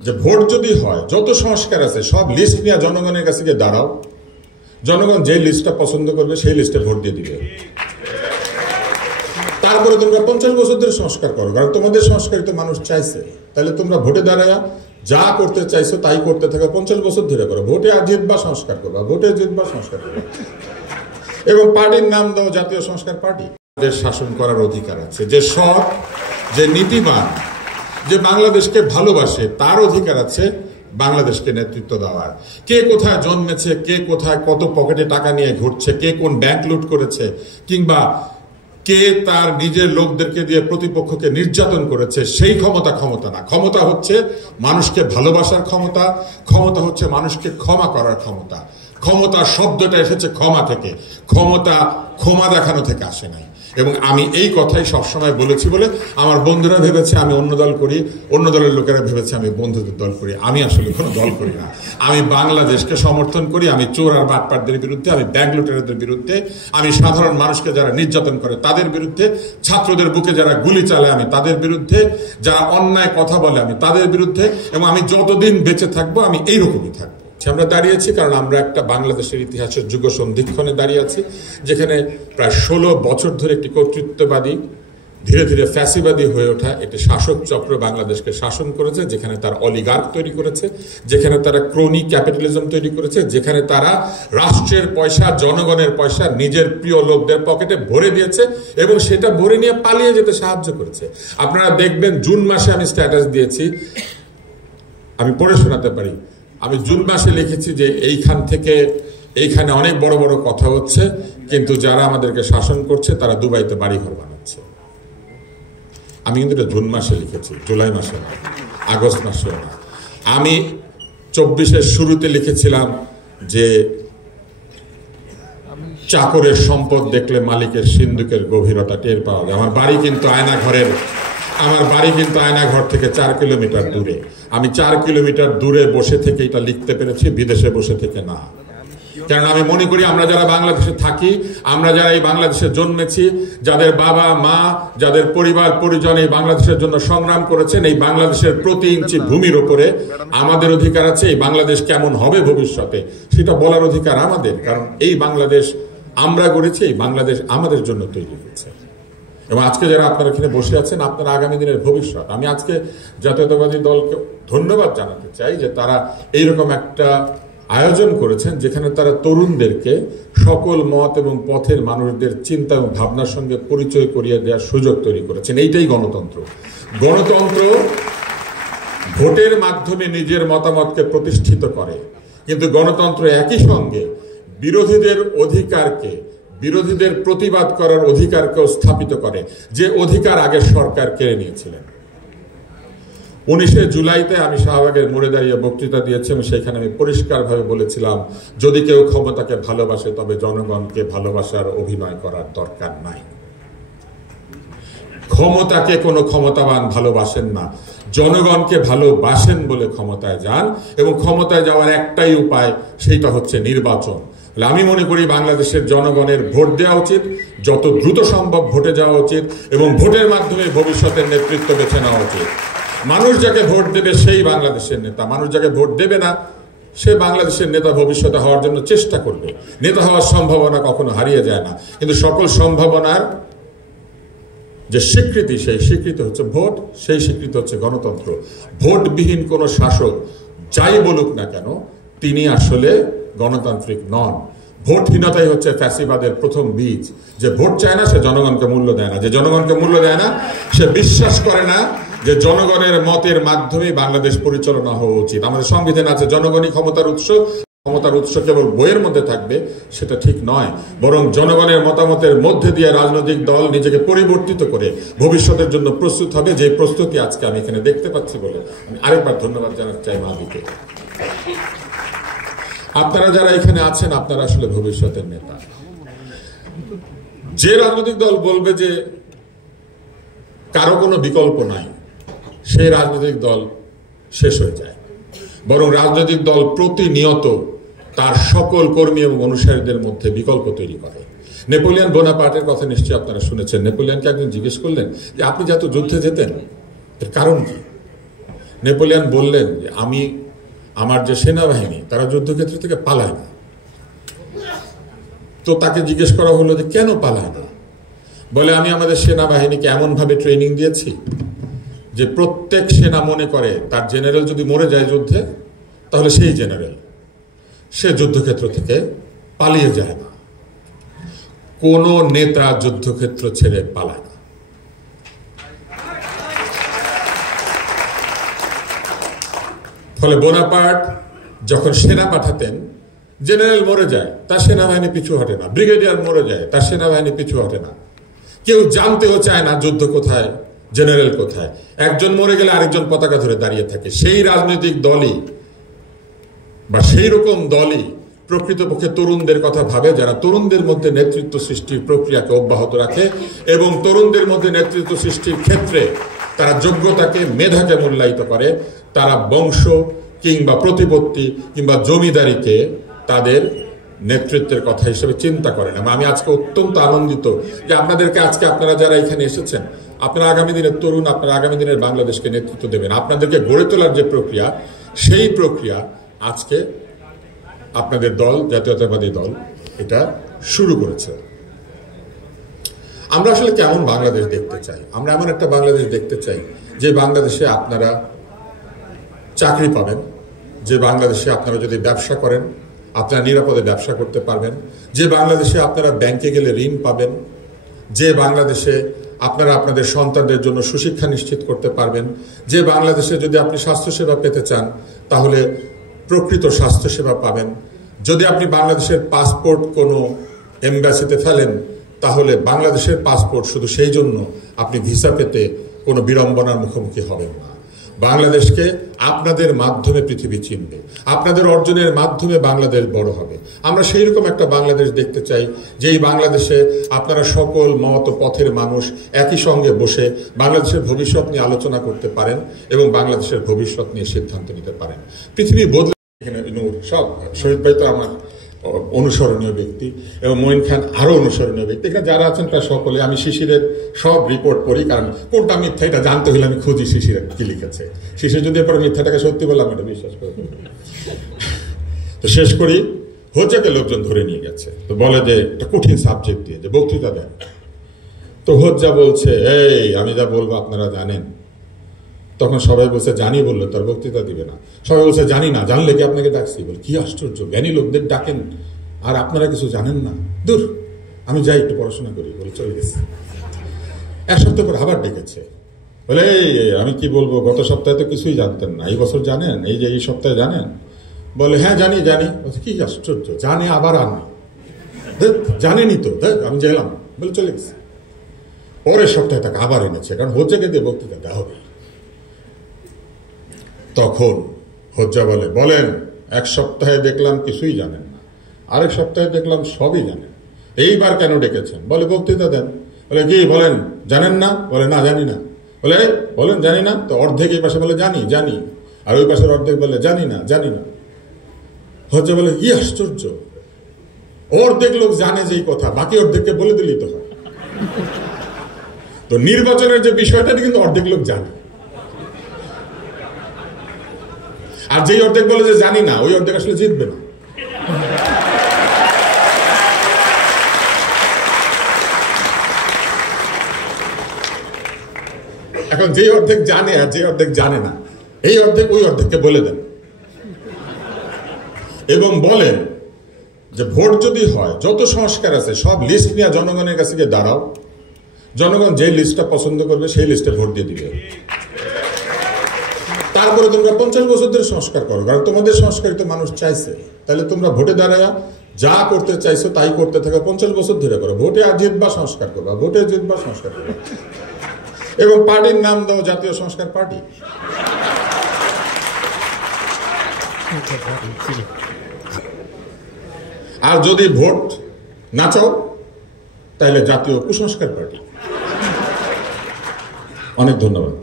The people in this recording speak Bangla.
যে ভোট যদি হয়, যত সংস্কার আছে সব লিস্ট নিয়ে জনগণের কাছে গিয়ে দাঁড়াও, জনগণ যে লিস্টটা পছন্দ করবে সেই লিস্টে ভোট দিয়ে দিবে। তারপরে তোমরা 50 বছর ধরে সংস্কার করো, কারণ তোমাদের সংস্কারই তো মানুষ চাইছে। তাহলে তোমরা ভোটে দাঁড়ায়া যা করতে চাইছো তাই করতে থাকো, 50 বছর ধরে করো। ভোটে আর জিতবা সংস্কার করবা, ভোটে জিতবা সংস্কার করবা, এবং পার্টির নাম দাও জাতীয় সংস্কার পার্টি। দেশ শাসন করার অধিকার আছে। যে সৎ, যে নীতিবান, যে বাংলাদেশকে ভালোবাসে, তার অধিকার আছে বাংলাদেশকে নেতৃত্ব দেওয়ার। কে কোথায় জন্মেছে, কে কোথায় কত পকেটে টাকা নিয়ে ঘুরছে, কে কোন ব্যাংক লুট করেছে, কিংবা কে তার নিজের লোকদেরকে দিয়ে প্রতিপক্ষকে নির্যাতন করেছে, সেই ক্ষমতা না। ক্ষমতা হচ্ছে মানুষকে ভালোবাসার ক্ষমতা, ক্ষমতা হচ্ছে মানুষকে ক্ষমা করার ক্ষমতা। ক্ষমতা শব্দটা এসেছে ক্ষমা থেকে, ক্ষমতা ক্ষমা দেখানো থেকে আসে নাই। এবং আমি এই কথাই সবসময় বলেছি বলে আমার বন্ধুরা ভেবেছে আমি অন্য দল করি, অন্য দলের লোকেরা ভেবেছে আমি বন্ধুদের দল করি। আমি আসলে কোনো দল করি না। আমি বাংলাদেশকে সমর্থন করি। আমি চোর আর বাটপারদের বিরুদ্ধে, আমি ব্যাংক লুটেরাদের বিরুদ্ধে, আমি সাধারণ মানুষকে যারা নির্যাতন করে তাদের বিরুদ্ধে, ছাত্রদের বুকে যারা গুলি চালায় আমি তাদের বিরুদ্ধে, যারা অন্যায় কথা বলে আমি তাদের বিরুদ্ধে, এবং আমি যতদিন বেঁচে থাকবো আমি এইরকমই থাকবো। আমরা দাঁড়িয়েছি কারণ আমরা একটা বাংলাদেশের ইতিহাসের যুগ সন্ধিক্ষণে দাঁড়িয়ে আছি, যেখানে প্রায় 16 বছর ধরে একটি কর্তৃত্ববাদী, ধীরে ধীরে ফ্যাসিবাদী হয়ে ওঠা একটি শাসক চক্র বাংলাদেশকে শাসন করেছে, যেখানে তার অলিগার্ক তৈরি করেছে, যেখানে তারা ক্রোনি ক্যাপিটালিজম তৈরি করেছে, যেখানে তারা রাষ্ট্রের পয়সা, জনগণের পয়সা নিজের প্রিয় লোকদের পকেটে ভরে দিয়েছে এবং সেটা ভরে নিয়ে পালিয়ে যেতে সাহায্য করেছে। আপনারা দেখবেন জুন মাসে আমি স্ট্যাটাস দিয়েছি, আমি পড়ে শোনাতে পারি। আমি জুন মাসে লিখেছি যে এইখানে অনেক বড় বড় কথা হচ্ছে, কিন্তু যারা আমাদেরকে শাসন করছে তারা দুবাইতে বাড়িঘর বানাচ্ছে। আমি কিন্তু এটা জুন মাসে লিখেছি, জুলাই মাসে না, আগস্ট মাসেও না। আমি 24-এর শুরুতে লিখেছিলাম যে চাকরের সম্পদ দেখলে মালিকের সিন্ধুকের গভীরতা টের পাওয়া যায়। আমার বাড়ি কিন্তু আয়নাঘর থেকে 4 কিলোমিটার দূরে। আমি 4 কিলোমিটার দূরে বসে থেকে এটা লিখতে পেরেছি, বিদেশে বসে থেকে না। কারণ আমি মনে করি আমরা যারা বাংলাদেশে থাকি, আমরা যারা এই বাংলাদেশে জন্মেছি, যাদের বাবা মা, যাদের পরিবার পরিজন এই বাংলাদেশের জন্য সংগ্রাম করেছেন, এই বাংলাদেশের প্রতি ইঞ্চি ভূমির উপরে আমাদের অধিকার আছে। এই বাংলাদেশ কেমন হবে ভবিষ্যতে সেটা বলার অধিকার আমাদের, কারণ এই বাংলাদেশ আমরা গড়েছি, এই বাংলাদেশ আমাদের জন্য তৈরি হয়েছে। এবং আজকে যারা আপনারা এখানে বসে আছেন, আপনারা আগামী দিনের ভবিষ্যৎ। আমি আজকে জাতীয়তাবাদী দলকে ধন্যবাদ জানাতে চাই যে তারা এইরকম একটা আয়োজন করেছেন, যেখানে তারা তরুণদেরকে সকল মত এবং পথের মানুষদের চিন্তা এবং ভাবনার সঙ্গে পরিচয় করিয়ে দেওয়ার সুযোগ তৈরি করেছেন। এইটাই গণতন্ত্র। গণতন্ত্র ভোটের মাধ্যমে নিজের মতামতকে প্রতিষ্ঠিত করে, কিন্তু গণতন্ত্র একই সঙ্গে বিরোধীদের প্রতিবাদ করার অধিকারকেও স্থাপিত করে, যে অধিকার আগের সরকার কেড়ে নিয়েছিলেন। 19শে জুলাইতে আমি শাহবাগের মোড়ে দাঁড়িয়ে বক্তৃতা দিয়েছি এবং সেখানে আমি পরিষ্কারভাবে বলেছিলাম, যদি কেউ ক্ষমতাকে ভালোবাসে তবে জনগণকে ভালোবাসার অভিনয় করার দরকার নাই। ক্ষমতাকে কোনো ক্ষমতাবান ভালোবাসেন না, জনগণকে ভালোবাসেন বলে ক্ষমতায় যান, এবং ক্ষমতায় যাওয়ার একটাই উপায়, সেইটা হচ্ছে নির্বাচন। আমি মনে করি বাংলাদেশের জনগণের ভোট দেওয়া উচিত, যত দ্রুত সম্ভব ভোটে যাওয়া উচিত, এবং ভোটের মাধ্যমে ভবিষ্যতের নেতৃত্ব বেছে নেওয়া উচিত। মানুষ যাকে ভোট দেবে সেই বাংলাদেশের নেতা, মানুষ যাকে ভোট দেবে না সে বাংলাদেশের নেতা ভবিষ্যতে হওয়ার জন্য চেষ্টা করবে। নেতা হওয়ার সম্ভাবনা কখনো হারিয়ে যায় না, কিন্তু সকল সম্ভাবনার যে স্বীকৃতি, সেই স্বীকৃতি হচ্ছে ভোট, সেই স্বীকৃতি হচ্ছে গণতন্ত্র। ভোটবিহীন কোনো শাসক যাই বলুক না কেন তিনি আসলে গণতান্ত্রিক নন। ভোটহীনতাই হচ্ছে ফ্যাসিবাদের প্রথম বীজ। যে ভোট চায় না সে জনগণকে মূল্য দেয় না, যে জনগণকে মূল্য দেয় না সে বিশ্বাস করে না যে জনগণের মতের মাধ্যমে বাংলাদেশ পরিচালনা হওয়া উচিত। আমাদের সংবিধান আছে জনগণই ক্ষমতার উৎস, ক্ষমতার উৎস কেবল বইয়ের মধ্যে থাকবে সেটা ঠিক নয়, বরং জনগণের মতামতের মধ্যে দিয়ে রাজনৈতিক দল নিজেকে পরিবর্তিত করে ভবিষ্যতের জন্য প্রস্তুত হবে, যে প্রস্তুতি আজকে আমি এখানে দেখতে পাচ্ছি বলে আমি আরেকবার ধন্যবাদ জানাতে চাই মাহাদিকে। আপনারা যারা এখানে আছেন আপনারা আসলে ভবিষ্যতের নেতা। যে রাজনৈতিক দল বলবে যে কারো কোনো বিকল্প নাই, সেই রাজনৈতিক দল শেষ হয়ে যায়। বরং রাজনৈতিক দল প্রতিনিয়ত তার সকল কর্মী এবং অনুসারীদের মধ্যে বিকল্প তৈরি করে। নেপোলিয়ন বোনাপার্টের কথা নিশ্চয়ই আপনারা শুনেছেন। নেপোলিয়নকে একজন জিজ্ঞেস করলেন যে আপনি যত যুদ্ধে যেতেন এর কারণ কি? নেপোলিয়ন বললেন যে আমার যে সেনাবাহিনী তারা যুদ্ধক্ষেত্র থেকে পালায় না। তো তাকে জিজ্ঞেস করা হলো যে কেন পালায় না? বলে আমি আমাদের সেনাবাহিনীকে এমনভাবে ট্রেনিং দিয়েছি যে প্রত্যেক সেনা মনে করে তার জেনারেল যদি মরে যায় যুদ্ধে, তাহলে সেই জেনারেল সে যুদ্ধক্ষেত্র থেকে পালিয়ে যায় না। কোন নেতা যুদ্ধক্ষেত্র ছেড়ে পালায় না। ফলে বোনাপার্ট যখন সেনা পাঠাতেন, জেনারেল মরে যায় তার সেনাবাহিনী পিছু হটে না, ব্রিগেডিয়ার মরে যায় তার সেনাবাহিনী পিছু হটে না। কেউ জানতেও চায় না যুদ্ধ কোথায়, জেনারেল কোথায়। একজন মরে গেলে আরেকজন পতাকা ধরে দাঁড়িয়ে থাকে। সেই রাজনৈতিক দলই বা সেই রকম দলই প্রকৃতপক্ষে তরুণদের কথা ভাবে, যারা তরুণদের মধ্যে নেতৃত্ব সৃষ্টির প্রক্রিয়াকে অব্যাহত রাখে এবং তরুণদের মধ্যে নেতৃত্ব সৃষ্টির ক্ষেত্রে তারা যোগ্যতাকে, মেধাকে মূল্যায়িত করে। তারা বংশ কিংবা প্রতিপত্তি কিংবা জমিদারিকে তাদের নেতৃত্বের কথা হিসেবে চিন্তা করেন। আমি আজকে অত্যন্ত আনন্দিত যে আপনাদেরকে আজকে আপনারা যারা এখানে এসেছেন, আপনারা আগামী দিনের তরুণ, আপনারা আগামী দিনের বাংলাদেশকে নেতৃত্ব দেবেন। আপনাদেরকে গড়ে তোলার যে প্রক্রিয়া, সেই প্রক্রিয়া আজকে আপনাদের দল, জাতীয়তাবাদী দল, এটা শুরু করেছে। আমরা আসলে কেমন বাংলাদেশ দেখতে চাই? আমরা এমন একটা বাংলাদেশ দেখতে চাই যে বাংলাদেশে আপনারা চাকরি পাবেন, যে বাংলাদেশে আপনারা যদি ব্যবসা করেন আপনারা নিরাপদে ব্যবসা করতে পারবেন, যে বাংলাদেশে আপনারা ব্যাংকে গেলে ঋণ পাবেন, যে বাংলাদেশে আপনারা আপনাদের সন্তানদের জন্য সুশিক্ষা নিশ্চিত করতে পারবেন, যে বাংলাদেশে যদি আপনি স্বাস্থ্যসেবা পেতে চান তাহলে প্রকৃত স্বাস্থ্যসেবা পাবেন। যদি আপনি বাংলাদেশের পাসপোর্ট কোনো এমবাসিতে ফেলেন তাহলে বাংলাদেশের পাসপোর্ট শুধু সেই জন্য আপনি ভিসা পেতে কোনো বিড়ম্বনার মুখোমুখি হবেন না। বাংলাদেশকে আপনাদের মাধ্যমে পৃথিবী চিনবে, আপনাদের অর্জনের মাধ্যমে বাংলাদেশ বড় হবে। আমরা সেই রকম একটা বাংলাদেশ দেখতে চাই, যেই বাংলাদেশে আপনারা সকল মত পথের মানুষ একই সঙ্গে বসে বাংলাদেশের ভবিষ্যৎ নিয়ে আলোচনা করতে পারেন এবং বাংলাদেশের ভবিষ্যৎ নিয়ে সিদ্ধান্ত নিতে পারেন। পৃথিবী বদলে, এখানে নূর সব, শহীদ ভাই তো আমার অনুসরণীয় ব্যক্তি এবং মঈন খান আরো অনুসরণীয় ব্যক্তি। এখানে যারা আছেন প্রায় সকলে, আমি শিশিরের সব রিপোর্ট পড়ি, কারণ কোনটা মিথ্যা এটা জানতে হলে আমি খুঁজি শিশির কি লিখেছে। শিশির যদি এরপরে মিথ্যাটাকে সত্যি বললাম এটা বিশ্বাস করে। তো শেষ করি, হোজ্জাকে লোকজন ধরে নিয়ে গেছে, তো বলে যে একটা কঠিন সাবজেক্ট দিয়ে যে বক্তৃতা দেন। তো হোজ্জা বলছে এই আমি যা বলবো আপনারা জানেন। তখন সবাই বলছে জানি, বললে তার বক্তৃতা দিবে না। সবাই বলছে জানি না, জানলে কি আপনাকে ডাকছি? বল কি আশ্চর্য, জ্ঞানী লোকদের ডাকেন আর আপনারা কিছু জানেন না, দূর আমি যাই একটু পড়াশোনা করি, বলে চলে গেছে। এক সপ্তাহ পর আবার ডেকেছে, বলে আমি কি বলবো, গত সপ্তাহে তো কিছুই জানতেন না, এই বছর জানেন, এই যে এই সপ্তাহে জানেন? বলে হ্যাঁ জানি জানি। কি আশ্চর্য, জানে আবার আনি, জানেনি তো, আমি গেলাম, বলে চলে গেছে। পরের সপ্তাহে তাকে আবার এনেছে, কারণ হোজ্জাকে দিয়ে বক্তৃতা দেওয়া হবে। তখন হোজ্জা বলেন এক সপ্তাহে দেখলাম কিছুই জানেন না, আরেক সপ্তাহে দেখলাম সবই জানেন, এইবার কেন ডেকেছেন? বলে বক্তৃতা দেন। বলে কি বলেন, জানেন না? বলে না জানি না। বলে বলেন জানি না। তো অর্ধেক এই পাশে বলে জানি জানি, আর ওই পাশের অর্ধেক বলে জানি না জানি না। হোজ্জা বলে কি আশ্চর্য, অর্ধেক লোক জানে যেই কথা, বাকি অর্ধেককে বলে দিলেই তো হয়। তো নির্বাচনের যে বিষয়টা কিন্তু অর্ধেক লোক জানে, আর যেই অর্ধেক বলে যে জানি না, ওই অর্ধেক আসলে জিতবে না। এখন যেই অর্ধেক জানে আর যে অর্ধেক জানে না, এই অর্ধেক ওই অর্ধেককে বলে দেন এবং বলেন যে ভোট যদি হয়, যত সংস্কার আছে সব লিস্ট নিয়ে জনগণের কাছে গিয়ে দাঁড়াও, জনগণ যে লিস্টটা পছন্দ করবে সেই লিস্টে ভোট দিয়ে দিবে। তারপরে তোমরা 50 বছর ধরে সংস্কার করো, কারণ তোমাদের সংস্কারিত মানুষ চাইছে। তাহলে তোমরা ভোটে দাঁড়ায়া যা করতে চাইছো তাই করতে থাকো, 50 বছর ধরে করো। ভোটে আর জিতবা সংস্কার করবা, ভোটে জিতবা সংস্কার করবা। এবং পার্টির নাম দাও জাতীয় সংস্কার পার্টি। আর যদি ভোট না চাও তাহলে জাতীয় কুসংস্কার পার্টি। অনেক ধন্যবাদ।